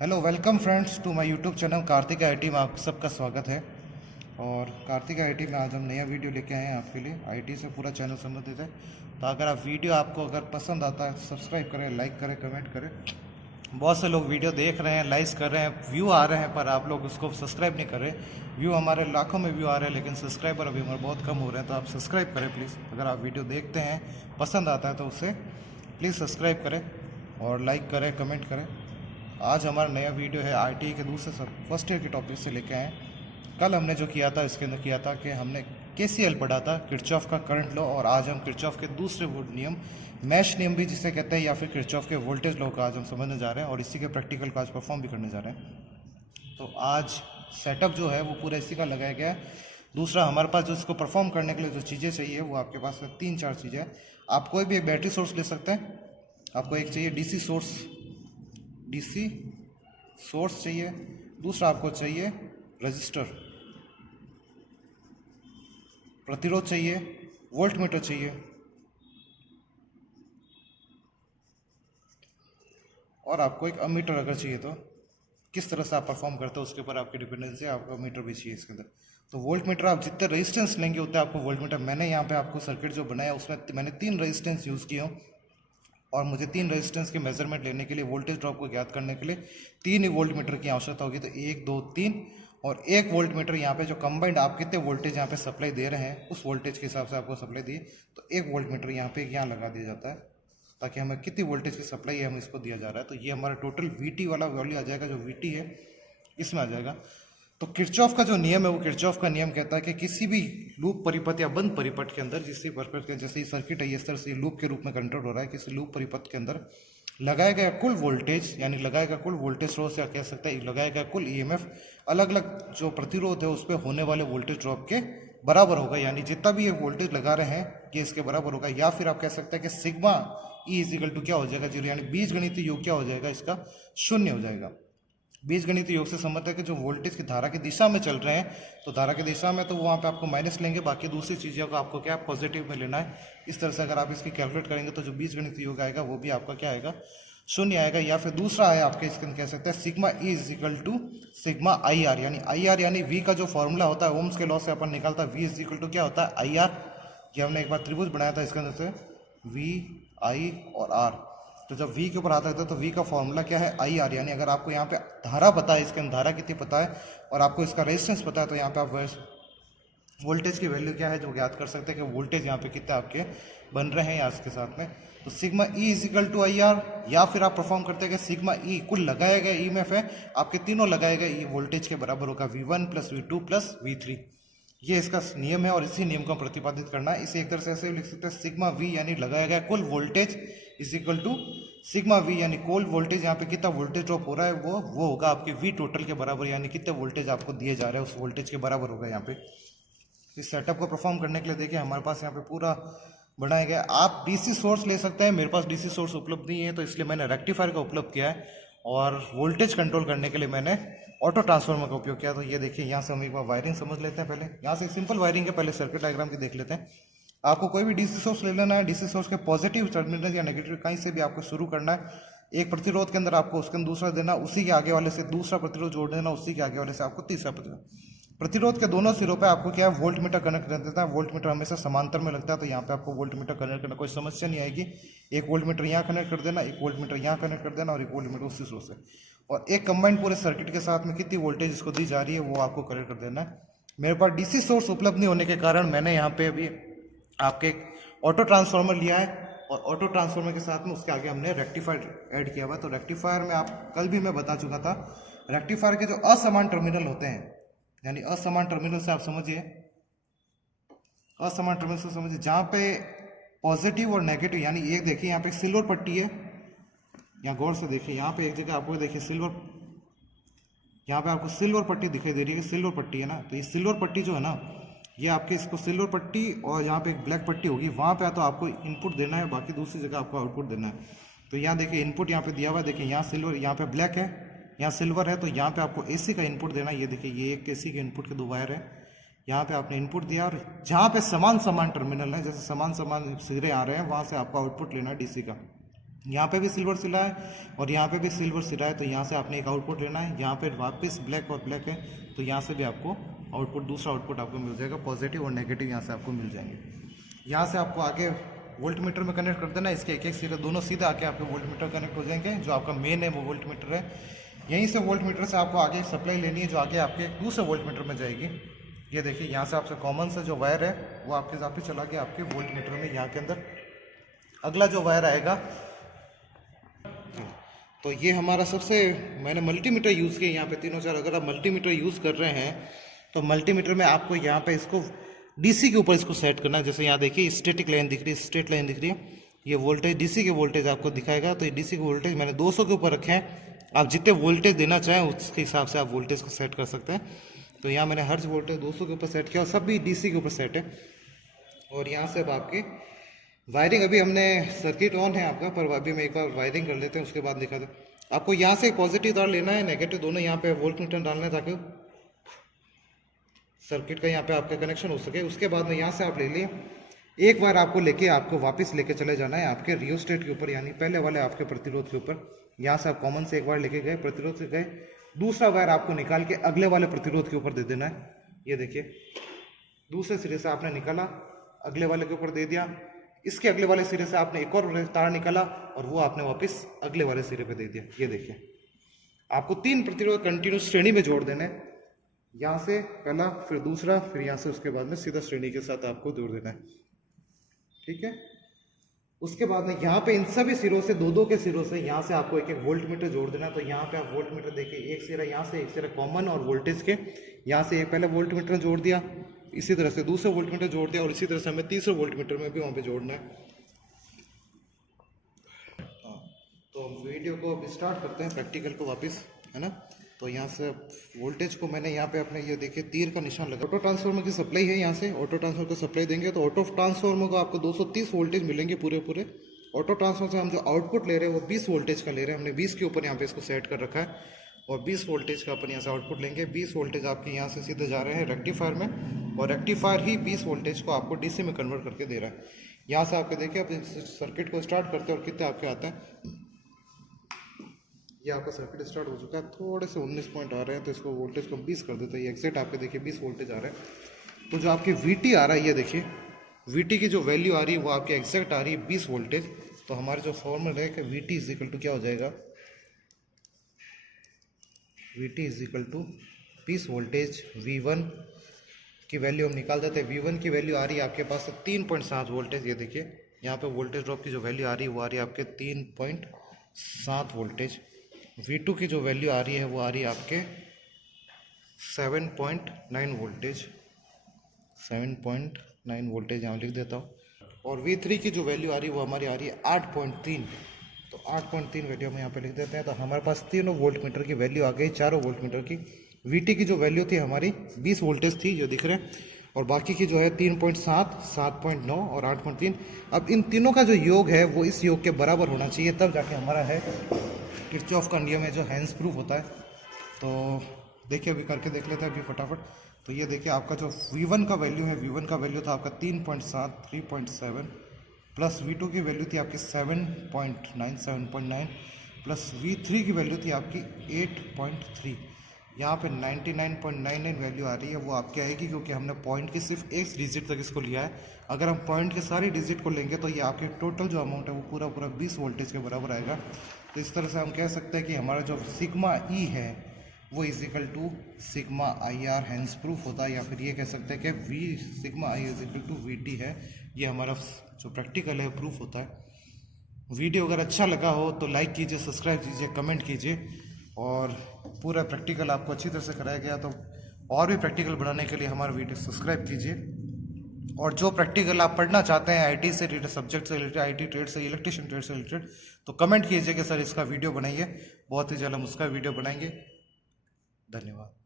Hello welcome friends to my YouTube channel Kartik IT में आप सबका स्वागत है। और कार्तिक आईटी में आज हम नया वीडियो लेके आए हैं आपके लिए। आईटी से पूरा चैनल संबंधित है, तो अगर आप वीडियो आपको अगर पसंद आता है तो सब्सक्राइब करें, लाइक करें, कमेंट करें। बहुत से लोग वीडियो देख रहे हैं, लाइक्स कर रहे हैं, व्यू आ रहे हैं, पर आप लोग उसको सब्सक्राइब नहीं कर रहे। व्यू हमारे लाखों में व्यू आ रहे हैं, लेकिन सब्सक्राइबर अभी हमारे बहुत कम हो रहे हैं। तो आप सब्सक्राइब करें प्लीज़। अगर आप वीडियो देखते हैं, पसंद आता है तो उसे प्लीज़ सब्सक्राइब करें और लाइक करें, कमेंट करें। आज हमारा नया वीडियो है आईटी के दूसरे फर्स्ट ईयर के टॉपिक से लेके आए। कल हमने जो किया था, इसके अंदर किया था कि हमने केसीएल पढ़ा था, किरचॉफ का करंट लॉ, और आज हम किरचॉफ के दूसरे नियम, मैश नियम भी जिसे कहते हैं, या फिर किरचॉफ के वोल्टेज लॉ का आज हम समझने जा रहे हैं, और इसी के प्रैक्टिकल का आज परफॉर्म भी करने जा रहे हैं। तो आज सेटअप जो है वो पूरा इसी का लगाया गया है। दूसरा, हमारे पास जो इसको परफॉर्म करने के लिए जो चीज़ें चाहिए वो आपके पास 3-4 चीज़ें हैं। आप कोई भी एक बैटरी सोर्स ले सकते हैं। आपको एक चाहिए डीसी सोर्स चाहिए। दूसरा आपको चाहिए रजिस्टर, प्रतिरोध चाहिए, वोल्ट मीटर चाहिए, और आपको एक अमीटर अगर चाहिए तो किस तरह से आप परफॉर्म करते हो उसके ऊपर आपकी डिपेंडेंसी है। आपको मीटर भी चाहिए इसके अंदर। तो वोल्ट मीटर आप जितने रेजिस्टेंस लेंगे उतने आपको वोल्ट मीटर। मैंने यहाँ पे आपको सर्किट जो बनाया उसमें मैंने 3 रेजिस्टेंस यूज़ किए हूँ, और मुझे 3 रेजिस्टेंस के मेजरमेंट लेने के लिए, वोल्टेज ड्रॉप को ज्ञात करने के लिए 3 ही वोल्ट मीटर की आवश्यकता होगी। तो 1, 2, 3 और 1 वोल्ट मीटर यहाँ पे जो कंबाइंड आप कितने वोल्टेज यहाँ पे सप्लाई दे रहे हैं उस वोल्टेज के हिसाब से आपको सप्लाई दिए, तो 1 वोल्ट मीटर यहाँ लगा दिया जाता है, ताकि हमें कितनी वोल्टेज की सप्लाई है हम इसको दिया जा रहा है। तो ये हमारा टोटल वीटी वाला वैल्यू आ जाएगा, जो वीटी है इसमें आ जाएगा। तो किरचॉफ का जो नियम है वो किरचॉफ का नियम कहता है कि किसी भी लूप परिपथ या बंद परिपथ के अंदर, जिससे परिपथ के जैसे सर्किट है इस तरह से लूप के रूप में कंट्रोल हो रहा है, किसी लूप परिपथ के अंदर लगाया गया कुल वोल्टेज, यानी लगाया गया कुल वोल्टेज स्रोत, या कह सकते हैं लगाया गया कुल ईएमएफ अलग अलग जो प्रतिरोध है उस पर होने वाले वोल्टेज ड्रॉप के बराबर होगा। यानी जितना भी ये वोल्टेज लगा रहे हैं ये इसके बराबर होगा। या फिर आप कह सकते हैं कि सिग्मा ई इजिकल टू क्या हो जाएगा, 0, यानी बीजगणितीय योग क्या हो जाएगा इसका, 0 हो जाएगा। बीजगणितीय योग से समझते हैं कि जो वोल्टेज की धारा की दिशा में चल रहे हैं, तो धारा की दिशा में तो वहाँ पे आपको माइनस लेंगे, बाकी दूसरी चीज़ों को आपको क्या पॉजिटिव में लेना है। इस तरह से अगर आप इसकी कैलकुलेट करेंगे तो जो बीजगणितीय योग आएगा वो भी आपका क्या आएगा, 0 आएगा। या फिर दूसरा है आपके, इसके कह सकते हैं sigma E is equal to sigma I R, यानी आई आर यानी वी का जो फॉर्मूला होता है ओम्स के लॉ से अपन निकालता है, वी इज इक्वल टू क्या होता है, आई आर। ये हमने एक बार त्रिभुज बनाया था इसके अंदर से, वी, आई और आर। तो जब v के ऊपर आता है तो v का फॉर्मूला क्या है, आई आर। यानी अगर आपको यहाँ पे धारा पता है, इसके अंदर धारा कितनी पता है, और आपको इसका रेजिस्टेंस पता है, तो यहाँ पे आप वोल्टेज की वैल्यू क्या है जो ज्ञात कर सकते हैं कि वोल्टेज यहाँ पे कितने आपके बन रहे हैं या इसके साथ में। तो sigma E is equal to I R, या फिर आप परफॉर्म करते हैं कि सिग्मा ई कुल लगाया गया ईएमएफ है आपके तीनों लगाए गए वोल्टेज के बराबर होगा, V1 plus V2 plus V3। ये इसका नियम है, और इसी नियम को प्रतिपादित करना है। इसे एक तरह से ऐसे भी लिख सकते हैं, सिग्मा वी यानी लगाया गया कुल voltage is equal to sigma V, यानी कुल वोल्टेज यहाँ पे कितना वोल्टेज ड्रॉप हो रहा है वो होगा आपके वी टोटल के बराबर, यानी कितने वोल्टेज आपको दिए जा रहे हैं उस वोल्टेज के बराबर होगा यहाँ पे। इस सेटअप को परफॉर्म करने के लिए देखिए हमारे पास यहाँ पे पूरा बनाया गया। आप डीसी सोर्स ले सकते हैं, मेरे पास डीसी सोर्स उपलब्ध नहीं है तो इसलिए मैंने रेक्टिफायर का उपलब्ध किया है, और वोल्टेज कंट्रोल करने के लिए मैंने ऑटो ट्रांसफार्मर का उपयोग किया। तो ये देखिए यहाँ से हम एक बार वायरिंग समझ लेते हैं। पहले यहाँ से सिंपल वायरिंग है, पहले सर्किट डायग्राम की देख लेते हैं। आपको कोई भी डीसी सोर्स ले लेना है, डीसी सोर्स के पॉजिटिव टर्मिनल या नेगेटिव कहीं से भी आपको शुरू करना है। एक प्रतिरोध के अंदर आपको उसके अंदर दूसरा देना, उसी के आगे वाले से दूसरा प्रतिरोध जोड़ देना, उसी के आगे वाले से आपको तीसरा प्रतिरोध के दोनों सिरों पे आपको क्या है, वोल्ट मीटर कनेक्ट कर देता है। वोल्ट मीटर हमेशा समांतर में लगता है, तो यहाँ पे आपको वोल्ट मीटर कनेक्ट करना कोई समस्या नहीं आएगी। एक वोल्ट मीटर यहाँ कनेक्ट कर देना, एक वोल्ट मीटर यहाँ कनेक्ट कर देना, और एक वोल्ट मीटर उसी स्रोत से, और एक कंबाइंड पूरे सर्किट के साथ में कितनी वोल्टेज इसको दी जा रही है वो आपको कनेक्ट कर देना है। मेरे पास डीसी सोर्स उपलब्ध नहीं होने के कारण मैंने यहाँ पे अभी आपके एक ऑटो ट्रांसफार्मर लिया है, और ऑटो ट्रांसफार्मर के साथ में उसके आगे हमने रेक्टिफायर ऐड किया हुआ। तो रेक्टिफायर में आप कल भी मैं बता चुका था, रेक्टिफायर के जो असमान टर्मिनल होते हैं, यानी असमान टर्मिनल से आप समझिए, असमान टर्मिनल से समझिए जहाँ पे पॉजिटिव और नेगेटिव, यानी एक देखिए यहाँ पे सिल्वर पट्टी है, यहाँ गौर से देखिए, यहाँ पे एक जगह आपको देखिए सिल्वर, यहाँ पे आपको सिल्वर पट्टी दिखाई दे रही है, सिल्वर पट्टी है ना। तो ये सिल्वर पट्टी जो है ना, ये आपके इसको सिल्वर पट्टी, और यहाँ पे एक ब्लैक पट्टी होगी, वहाँ पे तो आपको इनपुट देना है, बाकी दूसरी जगह आपको आउटपुट देना है। तो यहाँ देखिए इनपुट यहाँ पे दिया हुआ है, देखिए यहाँ सिल्वर, यहाँ पे ब्लैक है, यहाँ सिल्वर है, तो यहाँ पे आपको एसी का इनपुट देना है। ये देखिए ये एक एसी के इनपुट के 2 वायर है, यहाँ पे आपने इनपुट दिया, और जहाँ पे समान समान टर्मिनल है, जैसे समान समान सिरे आ रहे हैं, वहाँ से आपको आउटपुट लेना है डीसी का। यहाँ पे भी सिल्वर सिला है और यहाँ पे भी सिल्वर सिला है, तो यहाँ से आपने एक आउटपुट लेना है। यहाँ पे वापस ब्लैक और ब्लैक है, तो यहाँ से भी आपको आउटपुट, दूसरा आउटपुट आपको मिल जाएगा, पॉजिटिव और नेगेटिव यहाँ से आपको मिल जाएंगे। यहाँ से आपको आगे वोल्ट मीटर में कनेक्ट कर देना, इसके एक एक सिरे दोनों सीधे आके आपके वोल्ट मीटर कनेक्ट हो जाएंगे। जो आपका मेन है वो वोल्ट मीटर है, यहीं से वोल्ट मीटर से आपको आगे सप्लाई लेनी है, जो आगे आपके दूसरे वोल्ट मीटर में जाएगी। ये देखिए यहाँ से आपसे कॉमन से जो वायर है वो आपके यहाँ पे चला गया आपके वोल्ट मीटर में। यहाँ के अंदर अगला जो वायर आएगा, तो ये हमारा सबसे, मैंने मल्टीमीटर यूज़ किया यहाँ पे तीनों चार। अगर आप मल्टीमीटर यूज़ कर रहे हैं तो मल्टीमीटर में आपको यहाँ पे इसको डीसी के ऊपर इसको सेट करना है। जैसे यहाँ देखिए स्टैटिक लाइन दिख रही है, स्ट्रेट लाइन दिख रही है, ये वोल्टेज डीसी के वोल्टेज आपको दिखाएगा। तो ये डीसी के वोल्टेज मैंने 200 के ऊपर रखे हैं। आप जितने वोल्टेज देना चाहें उसके हिसाब से आप वोल्टेज को सेट कर सकते हैं। तो यहाँ मैंने हर वोल्टेज 200 के ऊपर सेट किया और सब भी डीसी के ऊपर सेट है। और यहाँ से अब आपकी वायरिंग, अभी हमने सर्किट ऑन है आपका, पर अभी मैं एक बार वायरिंग कर लेते हैं, उसके बाद दिखा दूँ आपको। यहाँ से पॉजिटिव तार लेना है, नेगेटिव दोनों यहाँ पे वोल्ट मीटर डालना है ताकि सर्किट का यहाँ पे आपका कनेक्शन हो सके। उसके बाद में यहाँ से आप ले लिए, एक बार आपको लेके आपको वापस लेके चले जाना है आपके रियोस्टेट के ऊपर, यानी पहले वाले आपके प्रतिरोध के ऊपर। यहाँ से आप कॉमन से एक बार लेके गए, प्रतिरोध से गए, दूसरा वायर आपको निकाल के अगले वाले प्रतिरोध के ऊपर दे देना है। ये देखिए दूसरे सिरे से आपने निकाला, अगले वाले के ऊपर दे दिया, इसके अगले वाले सिरे से आपने एक और तार निकाला और वो आपने वापस अगले वाले सिरे पे दे दिया। ये देखिए आपको 3 प्रतिरोध कंटिन्यूस श्रेणी में जोड़ देना है, यहाँ से पहला, फिर दूसरा, फिर यहाँ से उसके बाद में सीधा श्रेणी के साथ आपको जोड़ देना है। ठीक है, उसके बाद में यहाँ पे इन सभी सिरों से, दो के सिरों से यहाँ से आपको एक एक वोल्ट मीटर जोड़ देना। तो यहाँ पे आप वोल्ट मीटर देखिए, एक सिरा यहाँ से, एक सिरा कॉमन और वोल्टेज के, यहाँ से एक पहले वोल्ट मीटर जोड़ दिया, इसी तरह से दूसरा वोल्ट मीटर जोड़ दिया और इसी तरह से हमें तीसरे वोल्ट मीटर में भी वहाँ पे जोड़ना है। तो हम वीडियो को अब स्टार्ट करते हैं, प्रैक्टिकल को वापस, है ना। तो यहाँ से वोल्टेज को मैंने यहाँ पे अपने, ये देखिए तीर का निशान लगा। ऑटो ट्रांसफार्मर की सप्लाई है, यहाँ से ऑटो ट्रांसफार्मर को सप्लाई देंगे तो ऑटो ट्रांसफार्मर को आपको 230 वोल्टेज मिलेंगे पूरे। ऑटो ट्रांसफार्मर से हम जो आउटपुट ले रहे हैं वो 20 वोल्टेज का ले रहे हैं, हमने 20 के ऊपर यहाँ पे इसको सेट कर रखा है और 20 वोल्टेज का अपन यहाँ से आउटपुट लेंगे। 20 वोल्टेज आपके यहाँ से सीधे जा रहे हैं रेक्टिफायर में और रेक्टिफायर ही 20 वोल्टेज को आपको डीसी में कन्वर्ट करके दे रहा है। यहाँ से आपके देखिए, अब सर्किट को स्टार्ट करते हैं और कितने आपके आता है। ये आपका सर्किट स्टार्ट हो चुका है, थोड़े से 19 पॉइंट आ रहे हैं, तो इसको वोल्टेज को 20 कर देते हैं। ये एग्जैक्ट आपके देखिए 20 वोल्टेज आ रहा है। तो जो आपकी VT आ रहा है, ये देखिए VT की जो वैल्यू आ रही है वो आपकी एग्जैक्ट आ रही है 20 वोल्टेज। तो हमारे जो फॉर्मूला है कि VT इज इक्वल टू क्या हो जाएगा, VT is equal to 20 voltage, V1 की वैल्यू हम निकाल देते हैं। V1 की वैल्यू आ रही है आपके पास 3.7 वोल्टेज। ये देखिए यहाँ पे वोल्टेज ड्रॉप की जो वैल्यू आ रही है वो आ रही है आपके 3.7 वोल्टेज। V2 की जो वैल्यू आ रही है वो आ रही है आपके 7.9 वोल्टेज, 7.9 वोल्टेज यहाँ लिख देता हूँ। और V3 की जो वैल्यू आ रही है वो हमारी आ रही है 8.3, तो 8.3 वैल्यू हम यहाँ पे लिख देते हैं। तो हमारे पास तीनों वोल्ट मीटर की वैल्यू आ गई, चारों वोल्ट मीटर की। VT की जो वैल्यू थी हमारी 20 वोल्टेज थी जो दिख रहे हैं, और बाकी की जो है 3.7, 7.9 और 8.3। अब इन तीनों का जो योग है वो इस योग के बराबर होना चाहिए, तब जाके हमारा है किरचॉफ का नियम है जो हैंस प्रूफ होता है। तो देखिए अभी करके देख लेते हैं अभी फटाफट। तो ये देखिए आपका जो V1 का वैल्यू है, V1 का वैल्यू था आपका 3.7, 3.7 प्लस V2 की वैल्यू थी आपकी 7.9, 7.9 प्लस V3 की वैल्यू थी आपकी 8.3। यहाँ पे 99.99 वैल्यू आ रही है, वो आपकी आएगी क्योंकि हमने पॉइंट की सिर्फ एक डिजिट तक इसको लिया है। अगर हम पॉइंट के सारी डिजिट को लेंगे तो ये आपके टोटल जो अमाउंट है वो पूरा 20 वोल्टेज के बराबर आएगा। तो इस तरह से हम कह सकते हैं कि हमारा जो सिग्मा ई है वो is equal to sigma IR hence proof होता है, या फिर ये कह सकते हैं कि V sigma I is equal to VT है। ये हमारा जो प्रैक्टिकल है प्रूफ होता है। वीडियो अगर अच्छा लगा हो तो लाइक कीजिए, सब्सक्राइब कीजिए, कमेंट कीजिए, और पूरा प्रैक्टिकल आपको अच्छी तरह से कराया गया। तो और भी प्रैक्टिकल बनाने के लिए हमारा वीडियो सब्सक्राइब कीजिए। और जो प्रैक्टिकल आप पढ़ना चाहते हैं IT से रिलेटेड, सब्जेक्ट से रिलेटेड, IT ट्रेड से, इलेक्ट्रिशियन ट्रेड से रिलेटेड, तो कमेंट कीजिए कि सर इसका वीडियो बनाइए, बहुत ही जल्द हम उसका वीडियो बनाएंगे। धन्यवाद।